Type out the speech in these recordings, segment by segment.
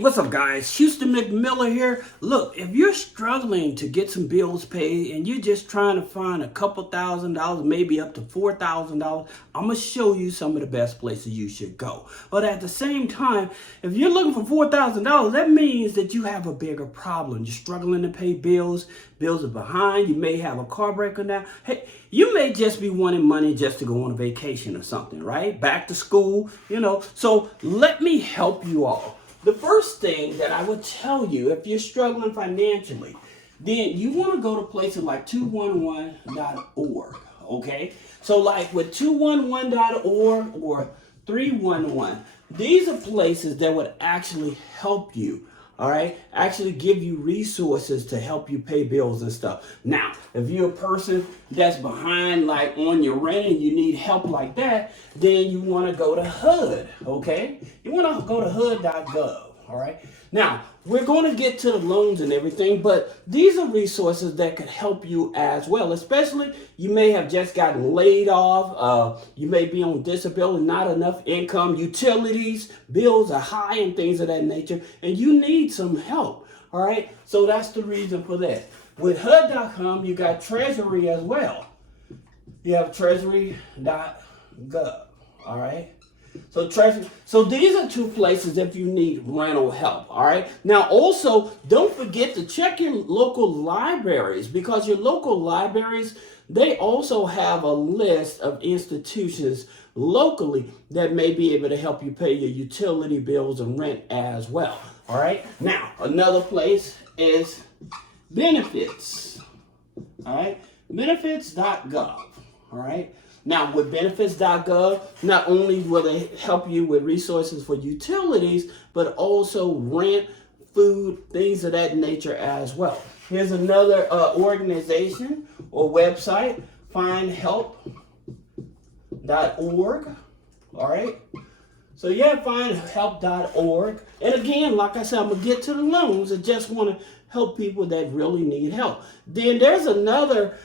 What's up, guys? Houston McMiller here. Look, if you're struggling to get some bills paid and you're just trying to find a couple $1,000s, maybe up to $4,000, I'm going to show you some of the best places you should go. But at the same time, if you're looking for $4,000, that means that you have a bigger problem. You're struggling to pay bills. Bills are behind. You may have a car breaker now. Hey, you may just be wanting money just to go on a vacation or something, right? Back to school, So let me help you all. The first thing that I would tell you, if you're struggling financially, then you want to go to places like 211.org, okay? So like with 211.org or 311, these are places that would actually help you. All right, actually give you resources to help you pay bills and stuff. Now, if you're a person that's behind, like on your rent, and you need help like that, then you want to go to HUD. Okay, you want to go to HUD.gov. All right. Now, we're going to get to the loans and everything, but these are resources that could help you as well. Especially, you may have just gotten laid off. You may be on disability, not enough income. Utilities, bills are high and things of that nature, and you need some help. All right. So that's the reason for that. With HUD.com, you got Treasury as well. You have Treasury.gov. All right. So these are two places if you need rental help, all right? Now also, don't forget to check your local libraries, because your local libraries, they also have a list of institutions locally that may be able to help you pay your utility bills and rent as well, all right? Now, another place is benefits, all right? Benefits.gov, all right? Now, with benefits.gov, not only will they help you with resources for utilities, but also rent, food, things of that nature as well. Here's another organization or website, findhelp.org. All right. So yeah, findhelp.org. And again, like I said, I'm going to get to the loans. I just want to help people that really need help. Then there's another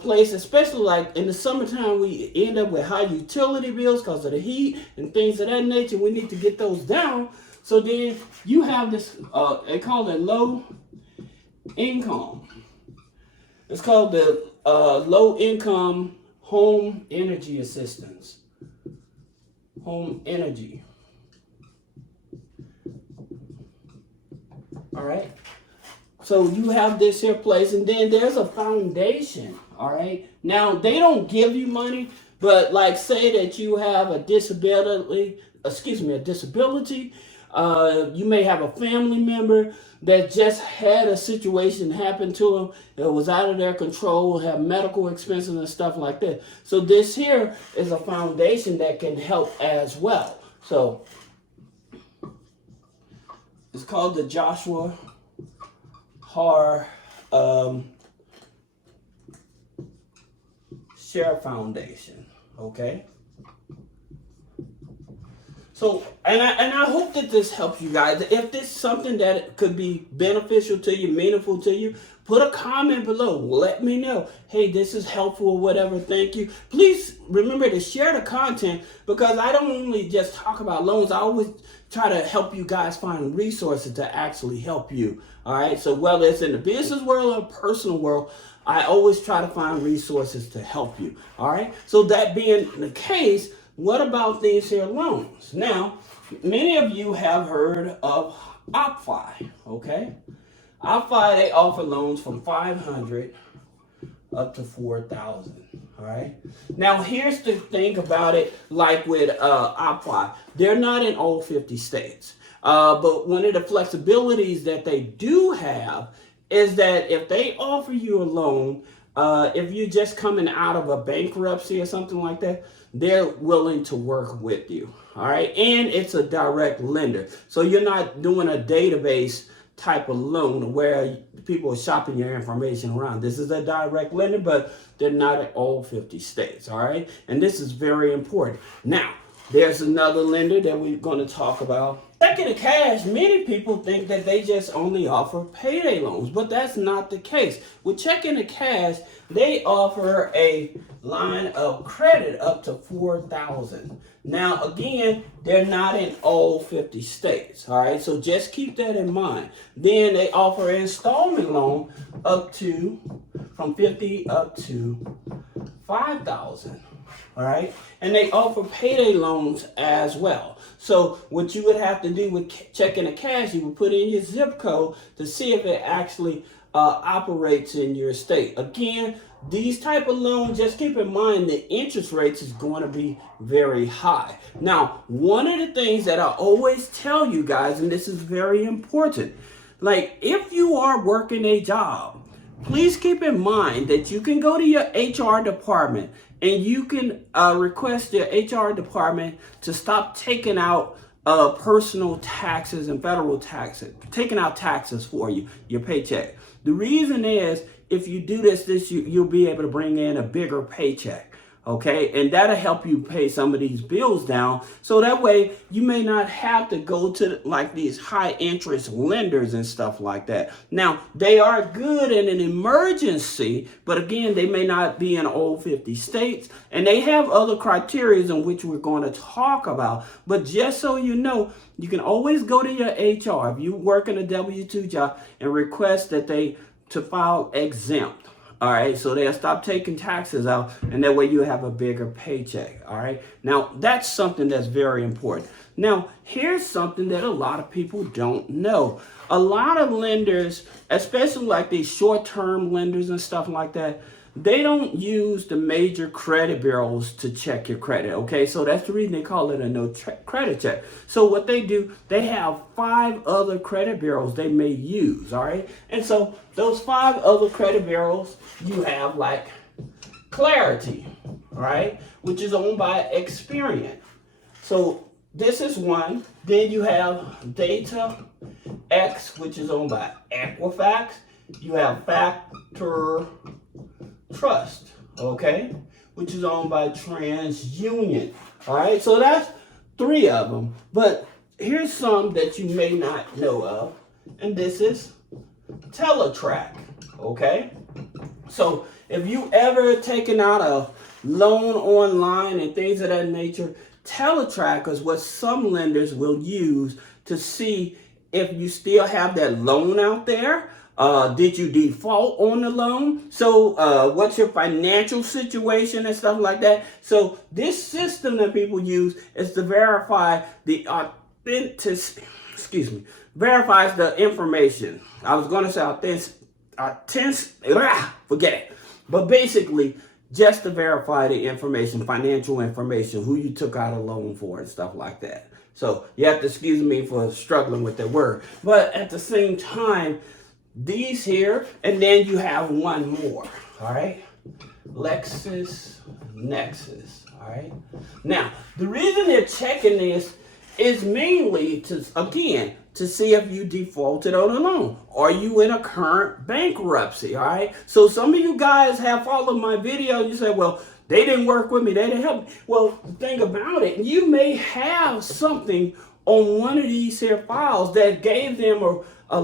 place, especially like in the summertime, we end up with high utility bills because of the heat and things of that nature. We need to get those down. So then you have this, they call it low income. It's called the low income home energy assistance. Home energy. All right. So you have this here place, and then there's a foundation, all right? Now, they don't give you money, but like say that you have a disability, you may have a family member that just had a situation happen to them that was out of their control, have medical expenses and stuff like that. So this here is a foundation that can help as well. So it's called the Joshua Har Share Foundation, okay? So, and I hope that this helps you guys. If this is something that could be beneficial to you, meaningful to you, put a comment below. Let me know. Hey, this is helpful or whatever. Thank you. Please remember to share the content, because I don't only just talk about loans. I always try to help you guys find resources to actually help you. All right. So whether it's in the business world or personal world, I always try to find resources to help you. All right. So that being the case, what about these here loans? Now, many of you have heard of OppFi, okay? OppFi, they offer loans from $500 up to $4,000, all right? Now, here's the thing about it, like with OppFi, they're not in all 50 states. But one of the flexibilities that they do have is that if they offer you a loan, if you're just coming out of a bankruptcy or something like that, they're willing to work with you, all right? And it's a direct lender. So you're not doing a database type of loan where people are shopping your information around. This is a direct lender, but they're not at all 50 states, all right? And this is very important. Now, there's another lender that we're going to talk about. Checking to cash, many people think that they just only offer payday loans, but that's not the case. With checking to cash, they offer a line of credit up to $4,000. Now, again, they're not in all 50 states, all right? So just keep that in mind. Then they offer an installment loan from 50 up to 5,000. All right, and they offer payday loans as well. So what you would have to do with checking the cash, you would put in your zip code to see if it actually operates in your state. Again, these type of loans, just keep in mind the interest rates is going to be very high. Now, one of the things that I always tell you guys, and this is very important, like if you are working a job, please keep in mind that you can go to your HR department and you can request your HR department to stop taking out personal taxes and federal taxes, taking out taxes for you, your paycheck. The reason is if you do this, you'll be able to bring in a bigger paycheck. Okay, and that'll help you pay some of these bills down. So that way you may not have to go to like these high interest lenders and stuff like that. Now, they are good in an emergency, but again, they may not be in all 50 states. And they have other criteria in which we're going to talk about. But just so you know, you can always go to your HR if you work in a W-2 job and request that to file exempt. All right, so they'll stop taking taxes out, and that way you have a bigger paycheck. All right, now that's something that's very important. Now, here's something that a lot of people don't know. A lot of lenders, especially like these short-term lenders and stuff like that, they don't use the major credit bureaus to check your credit, okay? So that's the reason they call it a no credit check. So what they do, they have 5 other credit bureaus they may use, all right? And so those 5 other credit bureaus, you have like Clarity, all right? Which is owned by Experian. So this is one. Then you have Data X, which is owned by Equifax. You have Factor Trust, okay, which is owned by TransUnion. All right, so that's 3 of them. But here's some that you may not know of, and this is Teletrack, okay? So if you ever taken out a loan online and things of that nature, Teletrack is what some lenders will use to see if you still have that loan out there. Did you default on the loan? So what's your financial situation and stuff like that? So this system that people use is to verify the verifies the information. I was going to say forget it. But basically, just to verify the information, financial information, who you took out a loan for and stuff like that. So you have to excuse me for struggling with that word. But at the same time, these here, and then you have one more, all right? LexisNexis, all right? Now, the reason they're checking this is mainly to see if you defaulted on a loan. Are you in a current bankruptcy, all right? So some of you guys have followed my video, you say, well, they didn't work with me, they didn't help me. Well, the thing about it, you may have something on one of these here files that gave them a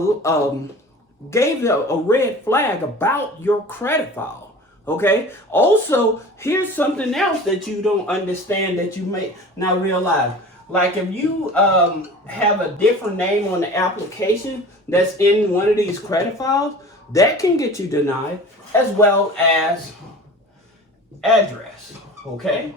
red flag about your credit file, okay? Also, here's something else that you don't understand that you may not realize. Like if you have a different name on the application that's in one of these credit files, that can get you denied, as well as address, okay?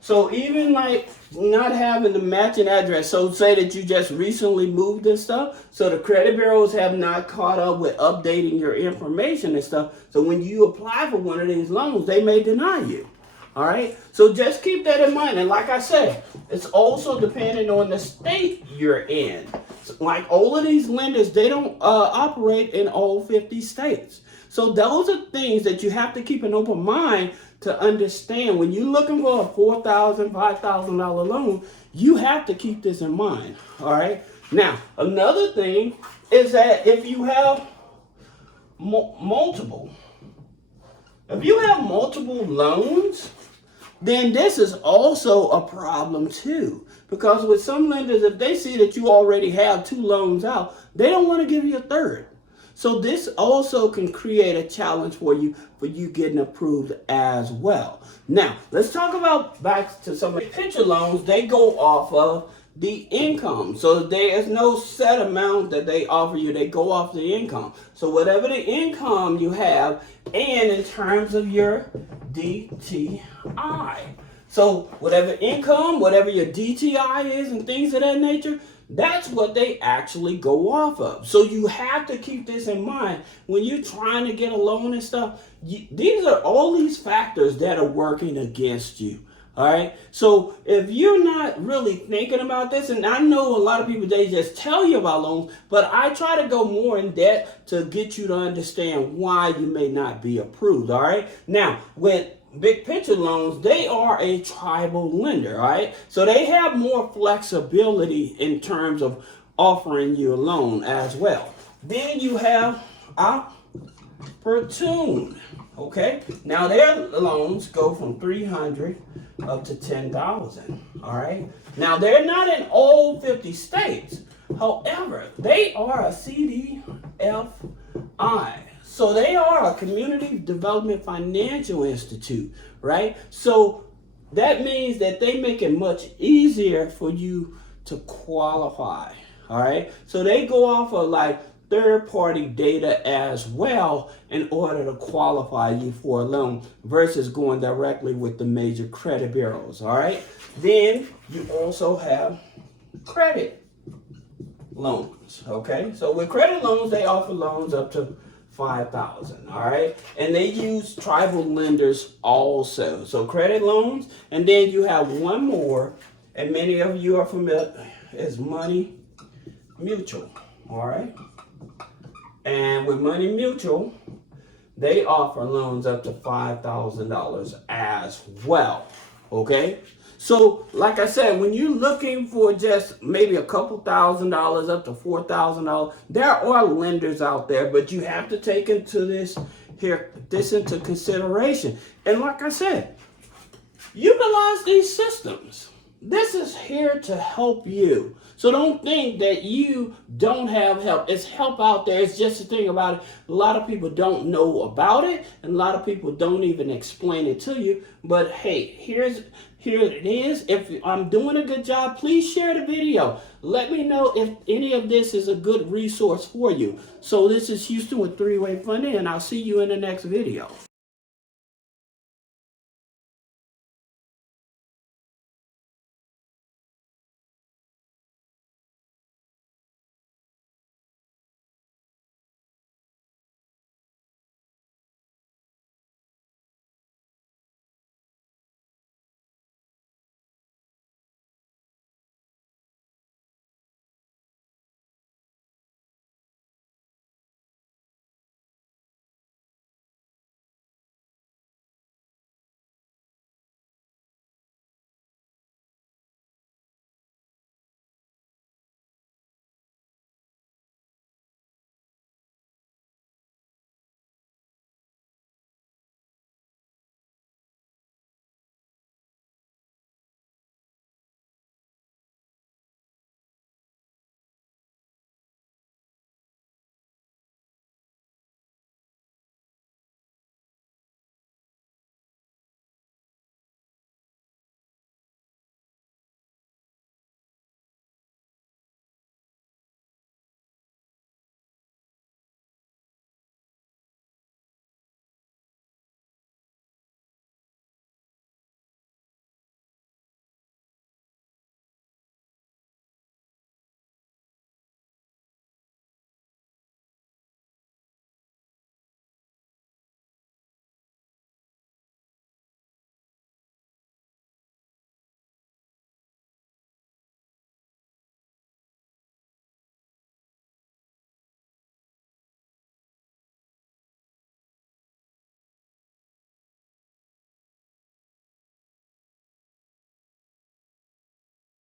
So even like not having the matching address, so say that you just recently moved and stuff, so the credit bureaus have not caught up with updating your information and stuff, so when you apply for one of these loans, they may deny you, all right? So just keep that in mind, and like I said, it's also dependent on the state you're in. So like all of these lenders, they don't operate in all 50 states. So those are things that you have to keep an open mind to understand. When you're looking for a $4,000, $5,000 loan, you have to keep this in mind, all right? Now, another thing is that if you have multiple loans, then this is also a problem too. Because with some lenders, if they see that you already have 2 loans out, they don't want to give you a third. So this also can create a challenge for you getting approved as well. Now, let's talk about back to some of the picture loans. They go off of the income. So there is no set amount that they offer you. They go off the income. So whatever the income you have, and in terms of your DTI. So whatever income, whatever your DTI is and things of that nature, that's what they actually go off of. So you have to keep this in mind when you're trying to get a loan and stuff. These are all these factors that are working against you. All right. So if you're not really thinking about this, and I know a lot of people, they just tell you about loans, but I try to go more in depth to get you to understand why you may not be approved. All right. Now, with big picture loans, they are a tribal lender. All right. So they have more flexibility in terms of offering you a loan as well. Then you have Opportune. Okay, now their loans go from 300 up to 10,000. All right, now they're not in all 50 states. However, they are a CDFI. So they are a community development financial institute, right? So that means that they make it much easier for you to qualify. All right, so they go off of like third-party data as well in order to qualify you for a loan versus going directly with the major credit bureaus. All right, then you also have credit loans. Okay, so with credit loans, they offer loans up to 5,000. All right, and they use tribal lenders also. So credit loans, and then you have one more, and many of you are familiar, is Money Mutual. All right. And with Money Mutual, they offer loans up to $5,000 as well. Okay? So, like I said, when you're looking for just maybe a couple $1,000s up to $4,000, there are lenders out there, but you have to take this into consideration. And like I said, utilize these systems. This is here to help you. So don't think that you don't have help. It's help out there. It's just the thing about it. A lot of people don't know about it, and a lot of people don't even explain it to you. But hey, here it is. If I'm doing a good job, please share the video. Let me know if any of this is a good resource for you. So this is Houston with Three-Way Funding, and I'll see you in the next video.